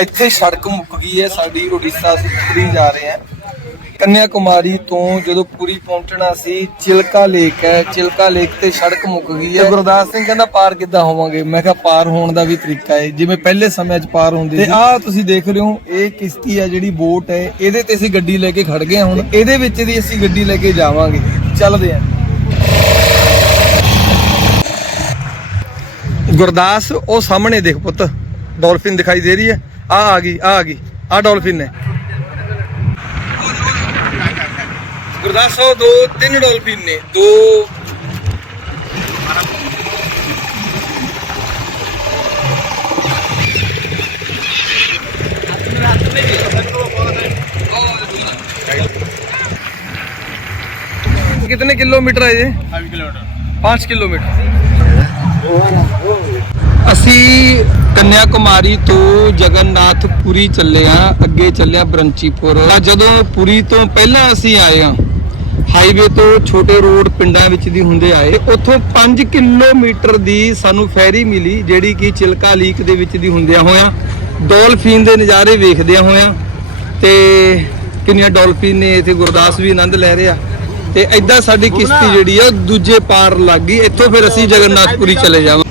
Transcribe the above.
ਇੱਥੇ ਸੜਕ ਮੁੱਕ ਗਈ ਹੈ ਸਾਡੀ ਉੜੀਸਾ ਸੁਪਰੀ ਜਾ ਰਹੇ ਹਾਂ। ਕੰਨਿਆ ਕੁਮਾਰੀ ਤੋਂ ਜਦੋਂ ਪੂਰੀ ਪਹੁੰਚਣਾ ਸੀ ਚਿਲਕਾ ਲੇਕ ਹੈ ਚਿਲਕਾ ਲੇਕ ਤੇ ਸੜਕ ਮੁੱਕ ਗਈ ਹੈ। ਗੁਰਦਾਸ ਸਿੰਘ ਕਹਿੰਦਾ ਪਾਰ ਕਿੱਦਾਂ ਹੋਵਾਂਗੇ? ਮੈਂ ਕਿਹਾ ਪਾਰ ਹੋਣ ਦਾ ਵੀ ਤਰੀਕਾ ਹੈ। ਜਿਵੇਂ ਪਹਿਲੇ ਸਮੇਂ 'ਚ ਪਾਰ ਹੁੰਦੇ ਤੇ ਆਹ ਤੁਸੀਂ ਦੇਖ ਰਹੇ ਹੋ ਇਹ ਕਿਸ਼ਤੀ ਹੈ ਜਿਹੜੀ ਬੋਟ ਹੈ ਇਹਦੇ ਤੇ ਅਸੀਂ ਗੱਡੀ ਲੈ ਕੇ ਖੜ ਗਏ ਹੁਣ। ਇਹਦੇ ਵਿੱਚ ਦੀ ਅਸੀਂ ਗੱਡੀ ਲੈ ਕੇ ਜਾਵਾਂਗੇ। ਚੱਲਦੇ ਹਾਂ। ਗੁਰਦਾਸ ਉਹ ਸਾਹਮਣੇ ਦੇਖ ਪੁੱਤ ਡਾਲਫਿਨ ਦਿਖਾਈ ਦੇ ਰਹੀ ਹੈ। ਆ ਆ ਗਈ ਆ ਆ ਗਈ ਆ ਡਾਲਫਿਨ ਨੇ ਗੁਰਦਾਸ ਉਹ ਦੋ ਤਿੰਨ ਡਾਲਫਿਨ ਨੇ ਦੋ कितने किलोमीटर है ये 5 किलोमीटर 5 किलोमीटर ਅਸੀਂ ਕੰਨਿਆ ਕੁਮਾਰੀ ਤੋਂ ਜਗਨਨਾਥਪੁਰੀ ਚੱਲੇ ਆ ਅੱਗੇ ਚੱਲਿਆ ਬਰੰਚੀਪੁਰ। ਜਦੋਂ ਪੁਰੀ ਤੋਂ ਪਹਿਲਾਂ ਅਸੀਂ ਆਏ ਆ ਹਾਈਵੇ ਤੋਂ ਛੋਟੇ ਰੋਡ ਪਿੰਡਾਂ ਵਿੱਚ ਦੀ ਹੁੰਦੇ ਆਏ ਉੱਥੋਂ 5 ਕਿਲੋਮੀਟਰ ਦੀ ਸਾਨੂੰ ਫੈਰੀ ਮਿਲੀ ਜਿਹੜੀ ਕਿ ਚਿਲਕਾ ਲੀਕ ਦੇ ਵਿੱਚ ਦੀ ਹੁੰਦਿਆਂ ਹੋਇਆਂ ਡੋਲਫਿਨ ਦੇ ਨਜ਼ਾਰੇ ਵੇਖਦਿਆਂ ਹੋਇਆਂ ਤੇ ਕਿੰਨੀਆਂ ਡੋਲਫਿਨ ਨੇ ਤੇ ਗੁਰਦਾਸ ਵੀ ਆਨੰਦ ਲੈ ਰਿਹਾ। ਤੇ ਐਦਾਂ ਸਾਡੀ ਕਿਸ਼ਤੀ ਜਿਹੜੀ ਆ ਦੂਜੇ ਪਾਰ ਲੱਗ ਗਈ ਇੱਥੋਂ ਫਿਰ ਅਸੀਂ ਜਗਨਨਾਥਪੁਰੀ ਚਲੇ ਜਾਵਾਂ।